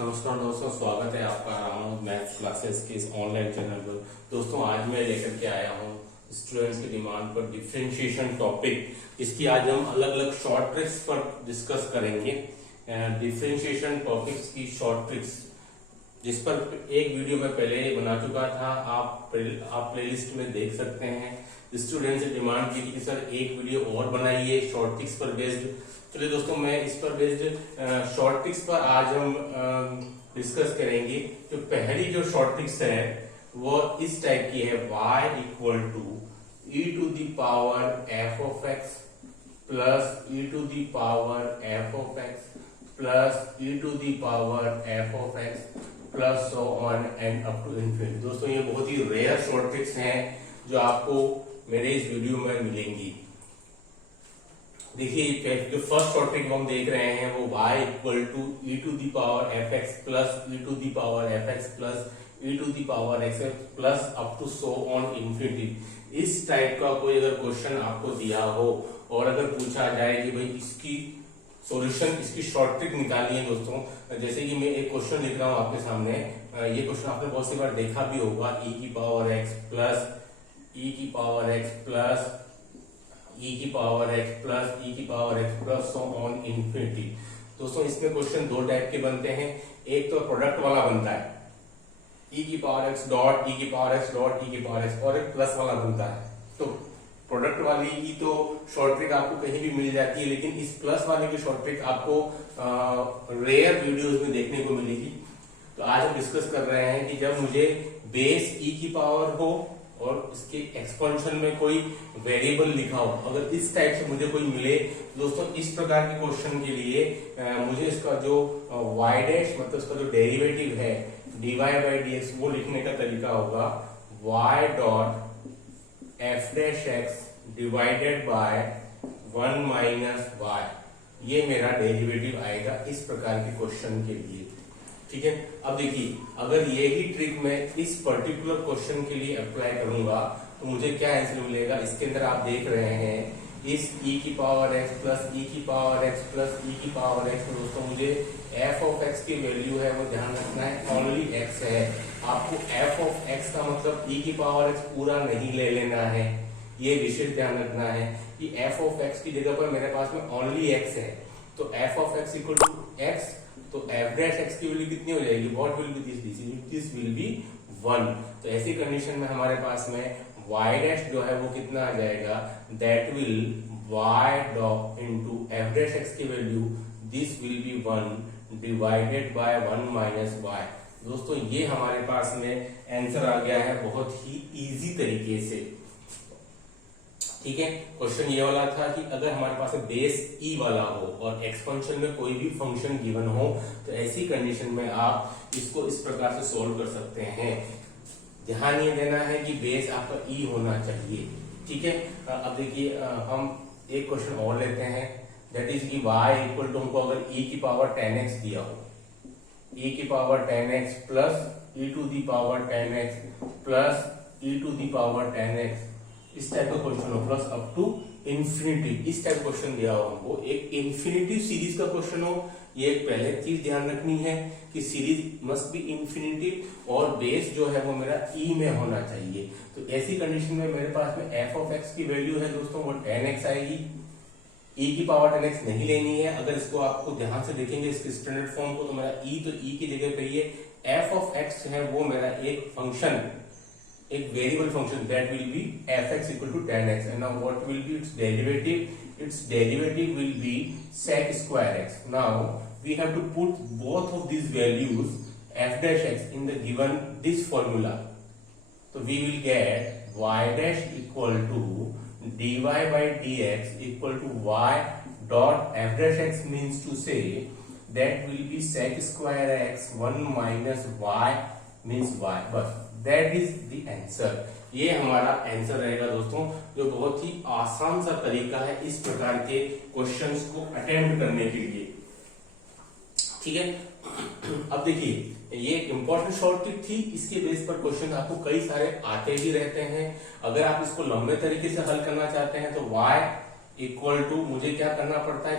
नमस्कार दोस्तों, स्वागत है आपका रामानुज मैथ्स क्लासेस के इस ऑनलाइन चैनल पर। दोस्तों आज मैं लेकर के आया हूँ स्टूडेंट्स की डिमांड पर डिफरेंशिएशन टॉपिक। इसकी आज हम अलग अलग शॉर्ट ट्रिक्स पर डिस्कस करेंगे। डिफरेंशिएशन टॉपिक्स की शॉर्ट ट्रिक्स, जिस पर एक वीडियो मैं पहले बना चुका था, आप प्लेलिस्ट में देख सकते हैं। स्टूडेंट्स ने डिमांड की कि सर एक वीडियो और बनाइए शॉर्ट ट्रिक्स पर बेस्ड। चलिए दोस्तों, मैं इस पर बेस्ड शॉर्ट ट्रिक्स पर आज हम डिस्कस करेंगे। जो पहली जो शॉर्ट ट्रिक्स है वो इस टाइप की है, y equal to e to the power f of x plus e to the power f of x plus e to the power f of x plus so on and up to infinity. दोस्तों ये बहुत ही rare short tricks हैं जो आपको मेरे इस video में मिलेंगी। देखिए जो फर्स्ट शॉर्ट ट्रिक हम देख रहे हैं वो y equal to E to the power F X plus E to the power F X plus E to the power X X plus up to so on infinity. इस type का कोई अगर question आपको दिया हो और अगर पूछा जाए कि भाई इसकी सॉल्यूशन, इसकी शॉर्ट ट्रिक निकालिए दोस्तों। जैसे कि मैं एक क्वेश्चन लिख रहा हूं आपके सामने। ये क्वेश्चन आपने बहुत सी बार देखा भी होगा, e की पावर x प्लस e की पावर x प्लस e की पावर x प्लस e की power x plus so on infinity. दोस्तों इसमें क्वेश्चन दो टाइप के बनते हैं। एक तो प्रोडक्ट वाला बनता है, e की पावर x डॉट e की पावर x डॉट e की पावर x, और एक प्लस वाला बनता है। तो प्रोडक्ट वाली की तो शॉर्ट ट्रिक आपको कहीं भी मिल जाती है, लेकिन इस प्लस वाले की शॉर्ट ट्रिक आपको रेयर वीडियोस में देखने को मिलेगी। तो आज हम डिस्कस कर रहे हैं कि जब मुझे बेस e की पावर हो और इसके एक्सपेंशन में कोई वेरिएबल लिखा हो, अगर इस टाइप से मुझे कोई मिले दोस्तों, इस प्रकार के क्वेश्चन के लिए मुझे इसका जो y डैश मतलब इसका जो डेरिवेटिव है dy बाई dx वो लिखने का तरीका होगा y dot F dash x divided by 1 minus y। ये मेरा डेरिवेटिव आएगा इस प्रकार के क्वेश्चन के लिए। ठीक है, अब देखिए अगर यही ट्रिक मैं इस पर्टिकुलर क्वेश्चन के लिए अप्लाई करूंगा तो मुझे क्या आंसर मिलेगा। इसके अंदर आप देख रहे हैं इस e की पावर x प्लस e की पावर x प्लस e की पावर x में दोस्तों मुझे f ऑफ x की वैल्यू है वो ध्यान रखना है, ओनली x है। आपको f ऑफ x का मतलब e की पावर x पूरा नहीं ले लेना है, ये विशेष ध्यान रखना है कि f ऑफ x की जगह पर मेरे पास में ओनली x है। तो f of x equal to x, तो f डैश x की वैल्यू कितनी हो जाएगी, what will be this will be 1। तो ऐसी कंडीशन में हमारे पास में y डैश जो है वो कितना आ जाएगा, that will y dot into f dash x की value this will be 1 divided by 1 minus y। दोस्तों ये हमारे पास में आंसर आ गया है बहुत ही इजी तरीके से। ठीक है, क्वेश्चन ये वाला था कि अगर हमारे पास बेस e वाला हो और एक्सपेंशन में कोई भी फंक्शन गिवन हो तो ऐसी कंडीशन में आप इसको इस प्रकार से सोल्व कर सकते हैं। ध्यान ये देना है कि बेस आपका e होना चाहिए। ठीक है, अब देखिए हम एक क्वेश्चन और लेते हैं, दैट इज कि y इक्वल टू, हमको अगर e की पावर 10x दिया हो, e की power 10x plus e to the power 10x plus e to the power 10x, इस टाइप का क्वेश्चन हो, प्लस अप टू इंफिनिटी, इस टाइप क्वेश्चन दिया हो हमको, एक इंफिनिटी सीरीज का क्वेश्चन हो। ये एक पहले चीज ध्यान रखनी है कि सीरीज मस्ट बी इंफिनिटी और बेस जो है वो मेरा e में होना चाहिए। तो ऐसी कंडीशन में मेरे पास में f ऑफ x की वैल्यू है दोस्तों वो 10x आएगी। e की पावर 10x नहीं लेनी है। अगर इसको आपको ध्यान से देखेंगे इसके स्टैंडर्ड फॉर्म को, तो मेरा e, तो e की जगह पे ये f ऑफ x है वो मेरा एक फंक्शन, एक variable function, that will be f(x) equal to 10x, and now what will be its derivative, its derivative will be sec square x. Now we have to put both of these values f dash x in the given this formula. So we will get y dash equal to dy by dx equal to y dot f dash x, means to say that will be sec square x 1 minus y means y, बस that is the answer। ये हमारा answer रहेगा दोस्तों, जो बहुत ही आसान सा तरीका है इस प्रकार के क्वेश्चंस को अटेम्प्ट करने के लिए। ठीक है, अब देखिए ये एक इंपॉर्टेंट शॉर्ट ट्रिक थी, इसके बेस पर क्वेश्चन आपको कई सारे आते ही रहते हैं। अगर आप इसको लंबे तरीके से हल करना चाहते हैं तो y इक्वल टू, मुझे क्या करना पड़ता है,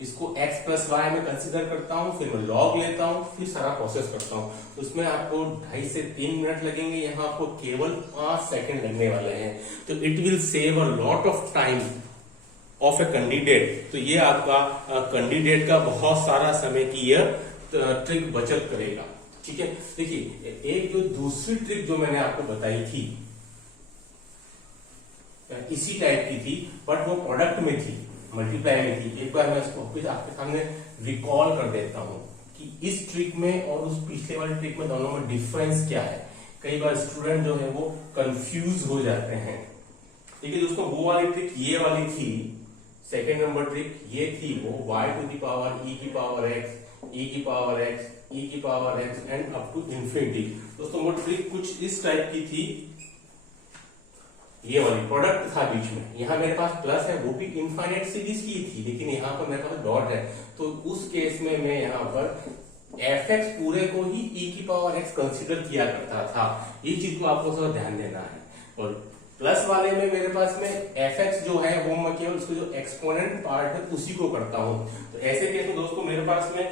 इसको x प्लस वाई में कंसिडर करता हूँ, फिर मैं लॉग लेता हूँ, फिर सारा प्रोसेस करता हूँ। उसमें आपको 2.5 से 3 मिनट लगेंगे, यहाँ आपको केवल 5 सेकंड लगने वाले हैं। तो it will save a lot of time of a candidate. तो ये आपका कैंडिडेट का बहुत सारा समय की यह ट्रिक बचत करेगा। ठीक है, देखिए एक जो दूसरी ट्रिक जो मैंने आपको बताई थी इसी टाइप की थी, बट वो प्रोडक्ट में थी, मल्टीप्लाई में थी। एक बार मैं इसको फिर आपके सामने रिकॉल कर देता हूं कि इस ट्रिक में और उस पिछले वाली ट्रिक में दोनों में डिफरेंस क्या है। कई बार स्टूडेंट जो है वो कंफ्यूज हो जाते हैं। ठीक है दोस्तों, वो वाली ट्रिक ये वाली थी, सेकेंड नंबर ट्रिक ये थी, वो y to the power e की पावर x, e की पावर x, e की power x and up to infinity. दोस्तों वो ट्रिक कुछ इस टाइप की थी, ये वाली प्रोडक्ट था बीच में, यहाँ मेरे पास प्लस है, वो भी इनफाइनाइट सीरीज की थी, लेकिन यहाँ पर मेरे पास डॉट है। तो उस केस में मैं यहाँ पर fx पूरे को ही e की पावर x कंसीडर किया करता था। ये चीज को आपको थोड़ा ध्यान देना है। और प्लस वाले में मेरे पास में fx जो है वो मैं केवल उसको जो एक्सपोनेंट पार्ट है उसी को करता हूँ। तो ऐसे केस में दोस्तों मेरे पास में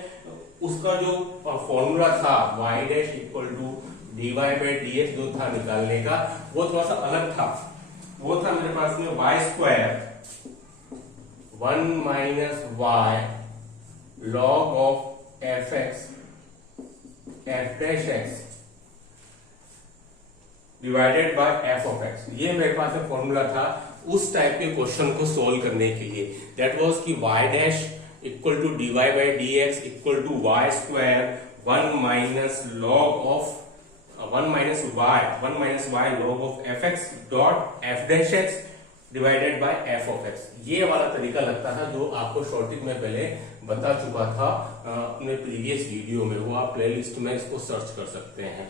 उसका जो फॉर्मूला था y dash equal to dy by dx जो था निकालने का, वो थोड़ा सा अलग था। वो था मेरे पास में y square 1 minus y log of fx f dash x divided by f of x। ये मेरे पास में फॉर्मूला था उस टाइप के क्वेश्चन को सोल्व करने के लिए। दैट वाज कि y dash equal to dy by dx equal to y square 1 minus log of 1 minus y log of fx dot f dash x divided by f of x। ये वाला तरीका लगता था जो आपको शॉर्ट ट्रिक में पहले बता चुका था अपने प्रीवियस वीडियो में, वो आप प्लेलिस्ट में इसको सर्च कर सकते हैं।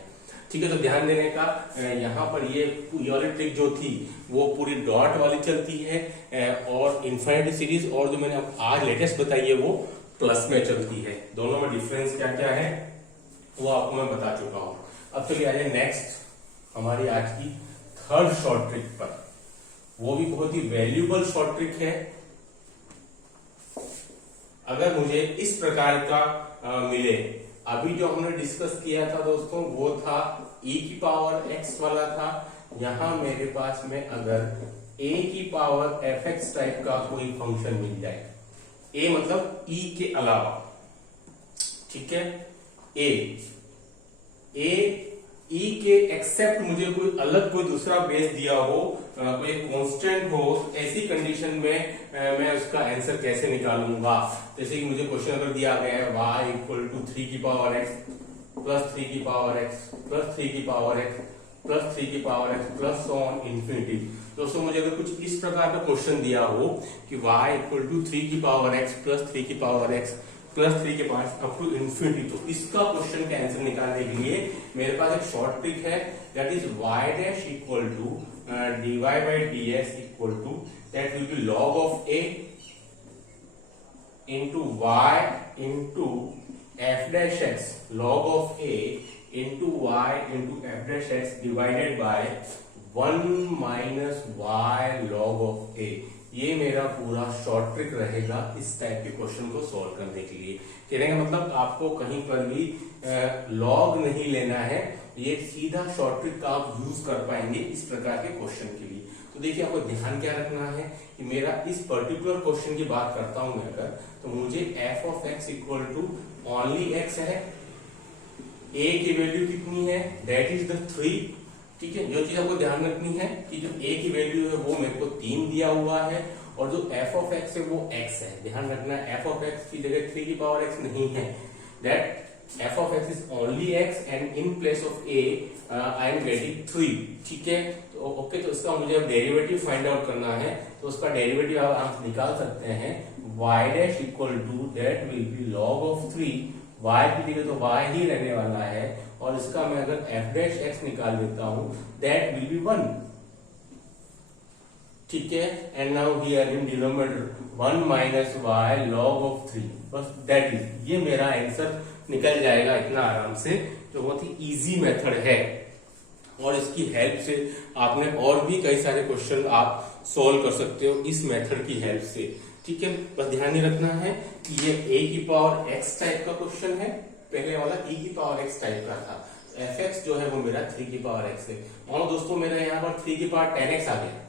ठीक है, तो ध्यान देने का, यहाँ पर ये वाली ट्रिक जो थी वो पूरी डॉट वाली चलती है और इनफिनिटी सीरीज, और जो मैंने आज लेटेस्ट बताई है वो प्लस में चलती है। दोनों में डिफरेंस क्या क्या है वो आपको मैं बता चुका हूँ। अब चलिए आइए नेक्स्ट हमारी आज की थर्ड शॉर्ट ट्रिक पर। वो भी बहुत ही वैल्यूएबल शॉर्ट ट्रिक है। अगर मुझे इस प्रकार का मिले, अभी जो हमने डिस्कस किया था दोस्तों वो था e की पावर x वाला था। यहां मेरे पास में अगर a की पावर fx टाइप का कोई फंक्शन मिल जाए, a मतलब e के अलावा, ठीक है, e के एक्सेप्ट मुझे कोई अलग कोई दूसरा बेस दिया हो, कोई कांस्टेंट हो, ऐसी कंडीशन में मैं उसका आंसर कैसे निकालूंगा। जैसे कि मुझे क्वेश्चन अगर दिया गया है y इक्वल टू 3 की पावर x प्लस 3 की पावर x प्लस 3 की पावर x प्लस 3 की power x plus on infinity. दोस्तों मुझे अगर कुछ इस प्रकार का क्वेश्चन दिया हो कि y इक्वल टू 3 की पावर x प्लस 3 की पावर x प्लस 3 के पास अप टू इंफिनिटी, तो इसका क्वेश्चन का आंसर निकालने के लिए मेरे पास एक शॉर्ट ट्रिक है, that is y dash equal to dy by dx equal to that will be log of a into y into f dash x, log of a into y into f dash x divided by 1 minus y log of a। ये मेरा पूरा short trick रहेगा इस type के question को solve करने के लिए। कहने का मतलब आपको कहीं पर भी लॉग नहीं लेना है, ये सीधा शॉर्ट ट्रिक का आप यूज कर पाएंगे इस प्रकार के क्वेश्चन के लिए। तो देखिए आपको ध्यान क्या रखना है कि मेरा इस पर्टिकुलर क्वेश्चन की बात करता हूं मैं अगर, तो मुझे f of x equal to only x है, a की वैल्यू कितनी है, दैट इज द 3। ठीक है, जो चीज आपको ध्यान रखनी है कि जो a की वैल्यू है वो मेरे को 3 दिया हुआ है, और जो f ऑफ x है वो x है। ध्यान रखना f ऑफ x की जगह 3 की पावर x नहीं है, that f of x is only x and in place of a I am getting 3। ठीक है, तो ओके, तो इसका मुझे अब डेरिवेटिव फाइंड आउट करना है, तो उसका डेरिवेटिव आप निकाल सकते हैं y dash equal to that will be log of 3, y की जगह तो y ही रहने वाला है, और इसका मैं अगर f डैश x निकाल देता हूं दैट विल बी 1। ठीक है, and now here in denominator 1 minus y log of 3, बस दैट इज, ये मेरा आंसर निकल जाएगा इतना आराम से, जो बहुत ही इजी मेथड है। और इसकी हेल्प से आपने और भी कई सारे क्वेश्चन आप सोल्व कर सकते हो इस मेथड की हेल्प से। ठीक है, बस ध्यान नहीं रखना है कि ये a की पावर x टाइप का क्वेश्चन है, पहले वाला e की पावर x टाइप का था। fx जो है वो मेरा 3 की पावर x है। और दोस्तों मेरा यहाँ पर 3 की पावर 10x आ गया।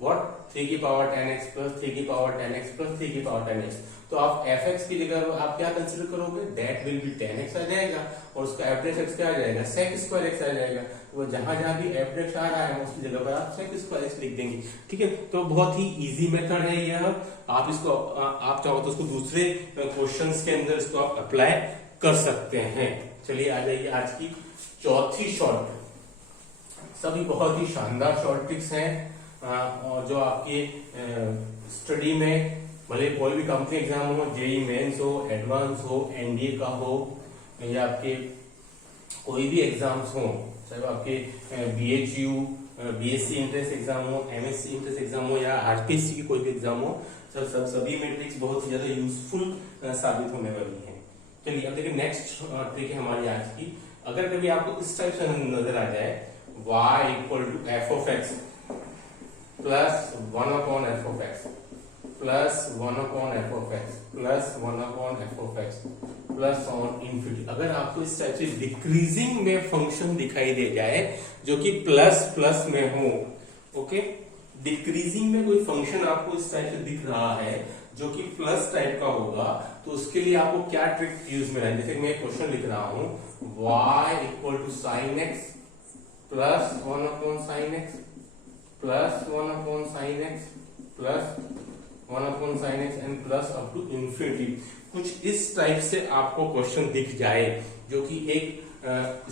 व्हाट 3 की पावर 10x प्लस 3 की पावर 10x प्लस 3 की पावर 10x। तो आप fx की जगह आप क्या कंसीडर करोगे, दैट विल बी 10x आ जाएगा और उसका एवरेज x क्या आ जाएगा, sec स्क्वायर x आ जाएगा। वो जहां जहां भी एवरेज आ रहा है उसकी जगह पर आप sec स्क्वायर x लिख देंगे। ठीक है, तो बहुत ही इजी मेथड है यह। आप इसको आप चाहो तो उसको दूसरे क्वेश्चंस के अंदर इसको आप अप्लाई कर सकते हैं। चलिए आ जाइए आज की चौथी शॉर्ट। सभी बहुत ही शानदार शॉर्ट ट्रिक्स हैं और जो आपकी स्टडी में भले कोई भी कंपनी एग्जाम हो, जेई मेंस हो, एडवांस हो, एनडीए का हो या आपके कोई भी एग्जाम्स हो, चाहे आपके बीएचयू बीएससी इंट्रेंस एग्जाम हो, एमएससी इंट्रेंस एग्जाम हो या आरपीएससी की कोई भी एग्जाम हो, सभी में ट्रिक्स बहुत ही ज्यादा यूजफुल साबित होने वाली है। चलिए अब देखिए नेक्स्ट ट्रिक है हमारी आज की। अगर कभी आपको इस टाइप से नजर आ जाए y equal to F of X plus 1 upon F of X plus 1 upon F of X plus 1 upon F of X plus on infinity, अगर आपको इस टाइप से डिक्रीजिंग में फंक्शन दिखाई दे जाए जो कि प्लस प्लस में हो, ओके, डिक्रीजिंग में कोई फंक्शन आपको इस टाइप से दिख रहा है जो कि प्लस टाइप का होगा, तो उसके लिए आपको क्या ट्रिक यूज में है। जैसे मैं क्वेश्चन लिख रहा हूं y equal to sine X plus 1 upon sine X plus 1 upon sine X plus 1 upon sine X and plus up to infinity. कुछ इस टाइप से आपको क्वेश्चन दिख जाए जो कि एक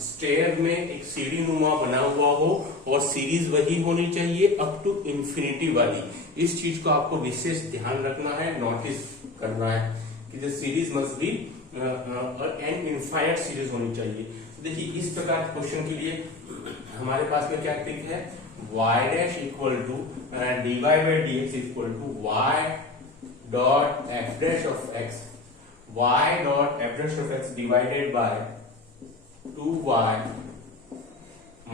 स्टेयर में एक सीढ़ी नुमा बना हुआ हो और सीरीज वही होनी चाहिए अप टू इंफिनिटी वाली। इस चीज को आपको विशेष ध्यान रखना है, नोटिस करना है कि the series must be an infinite series होनी चाहिए। देखिए इस प्रकार के क्वेश्चन के लिए हमारे पास में क्या ट्रिक है, y dash equal to dy by dx equal to y dot f dash of x, y dot f dash of x divided by 2y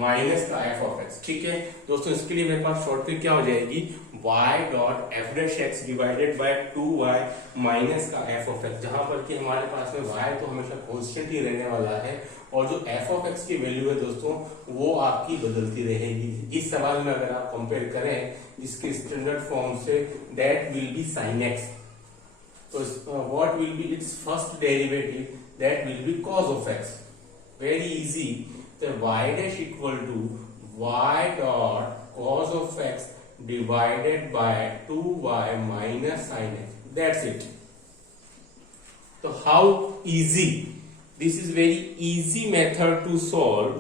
minus का f ऑफ x। ठीक है दोस्तों, इसके लिए मेरे पास शॉर्ट ट्रिक क्या हो जाएगी, y dot f dash x divided by 2y minus का f ऑफ x, जहां पर कि हमारे पास में y तो हमेशा कांस्टेंट ही रहने वाला है और जो f ऑफ x की वैल्यू है दोस्तों वो आपकी बदलती रहेगी। इस सवाल में अगर आप कंपेयर करें इसके स्टैंडर्ड फॉर्म से, that will be sin x, तो what will be its first derivative, that will be cos of x। Very easy, तो y dash equal to y dot cos of x divided by 2y minus sin x, that's it. तो how easy, this is very easy method to solve.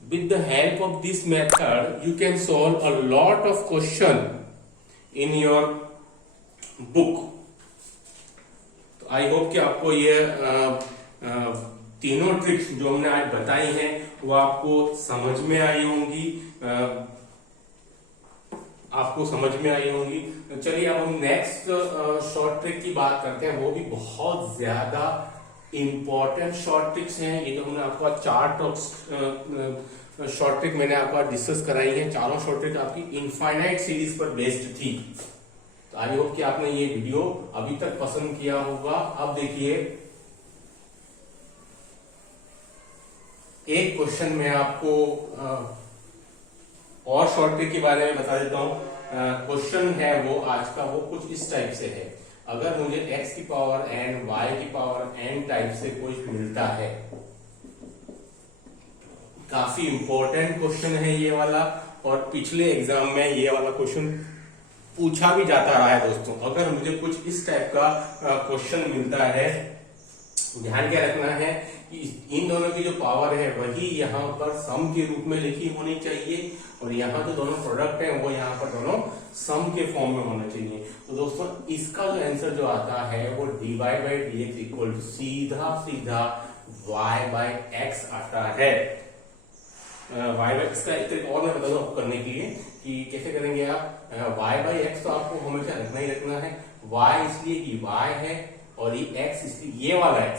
With the help of this method you can solve a lot of question in your book. तो I hope कि आपको ये तीनों tricks जो हमने आज बताई हैं वो आपको समझ में आई होंगी, चलिए अब हम नेक्स्ट शॉर्ट ट्रिक की बात करते हैं। वो भी बहुत ज्यादा इंपॉर्टेंट शॉर्ट ट्रिक्स हैं। ये तो हमने आपको चार शॉर्ट ट्रिक मैंने आपको डिस्कस कराई है। चारों शॉर्ट ट्रिक आपकी इनफाइनाइट सीरीज पर बेस्ड थी। तो आई होप कि आपने ये वीडियो अभी तक पसंद किया होगा। अब देखिए एक क्वेश्चन में आपको और शॉर्ट ट्रिक के बारे में बता देता हूं। क्वेश्चन है वो आज का, वो कुछ इस टाइप से है, अगर मुझे x की पावर n, y की पावर n टाइप से कुछ मिलता है, काफी इंपॉर्टेंट क्वेश्चन है ये वाला और पिछले एग्जाम में ये वाला क्वेश्चन पूछा भी जाता रहा है दोस्तों। अगर मुझे कुछ इस टाइप का क्वेश्चन मिलता है, ध्यान क्या रखना है कि इन दोनों की जो पावर है वही यहाँ पर सम के रूप में लिखी होनी चाहिए और यहाँ जो दोनों प्रोडक्ट है वो यहाँ पर दोनों सम के फॉर्म में होना चाहिए। तो दोस्तों इसका जो आंसर जो आता है वो dy by dx equal to सीधा सीधा y बाई x आता है। y बाई x का एक और मैं बता दूं आपको करने के लिए कि कैसे करेंगे आप। y बाई x तो आपको हमेशा रखना ही रखना है, y इसलिए कि y है और ये x इसलिए ये वाला x,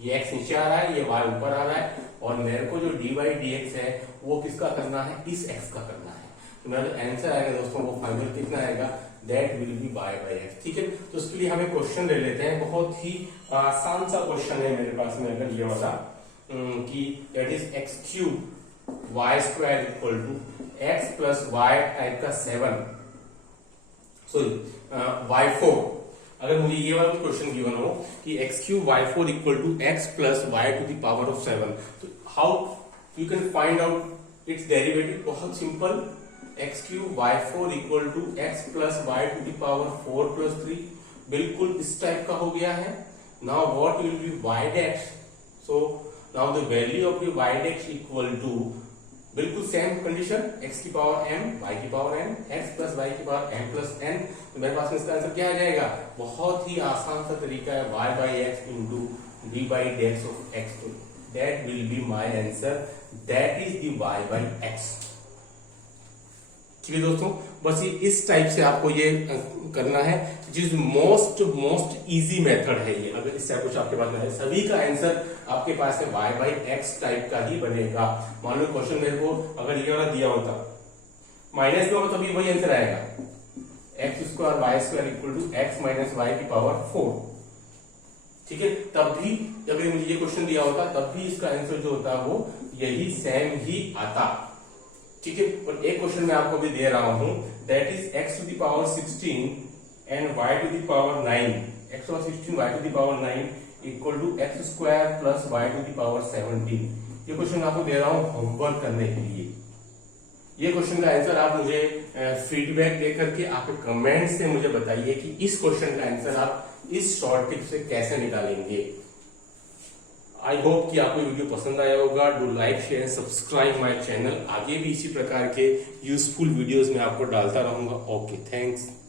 ये x नीचे आ रहा है, ये y ऊपर आ रहा है और मेरे को जो dy dx है वो किसका करना है, इस x का करना है। तो मेरा जो आंसर आएगा दोस्तों वो फाइनल कितना आएगा, that will B y by X. ठीक है, तो उसके लिए हमें क्वेश्चन ले लेते हैं, बहुत ही आसान सा क्वेश्चन है मेरे पास में अगर ये वाला कि that is X cube Y square equal to x plus Y type का 7 सॉरी वाई 4। अगर मुझे ये वाला क्वेश्चन गिवन हो कि x cube y 4 equal to x plus Y to the power of 7, तो how you can find out its derivative. बहुत simple, x cube y 4 equal to x plus Y to the power 4 plus 3, बिल्कुल इस type का हो गया है। Now what will be y dash, so now the value of the y dash equal to, बिल्कुल same condition, x की power m y की power n, x plus y की पावर m प्लस n। तो मेरे पास में इसका answer क्या आ जाएगा, बहुत ही आसान सा तरीका है, y by X into D by dx of x, तो that will be my answer, that is the y by X. ठीक है दोस्तों, बस ये इस टाइप से आपको ये करना है, जिस मोस्ट इजी मेथड है ये। अगर इससे कुछ आपके पास में है, सभी का आंसर आपके पास है y बाई एक्स टाइप का ही बनेगा। मान लो क्वेश्चन मेरे को अगर ये वाला दिया होता माइनस में होगा तभी वही आंसर आएगा, X square Y square equal to X minus Y की पावर 4। ठीक है, तब भी अगर मुझे ये क्वेश्चन दिया होता तब भी इसका आंसर जो होता वो यही सेम ही आता। ठीक है, और एक क्वेश्चन मैं आपको भी दे रहा हूं, that is X to the power 16 and Y to the power 9, X power 16 Y to the power 9 equal to X square plus Y to the power 17। ये क्वेश्चन आपको दे रहा हूं होमवर्क करने के लिए। ये क्वेश्चन का आंसर आप मुझे फीडबैक दे करके आप कमेंट से मुझे बताइए कि इस क्वेश्चन का आंसर आप इस शॉर्ट टिप से कैसे निकालेंगे। आई होप कि आपको वीडियो पसंद आया होगा। Do like share subscribe my channel, आगे भी इसी प्रकार के यूजफुल वीडियोस में आपको डालता रहूंगा। Okay, thanks.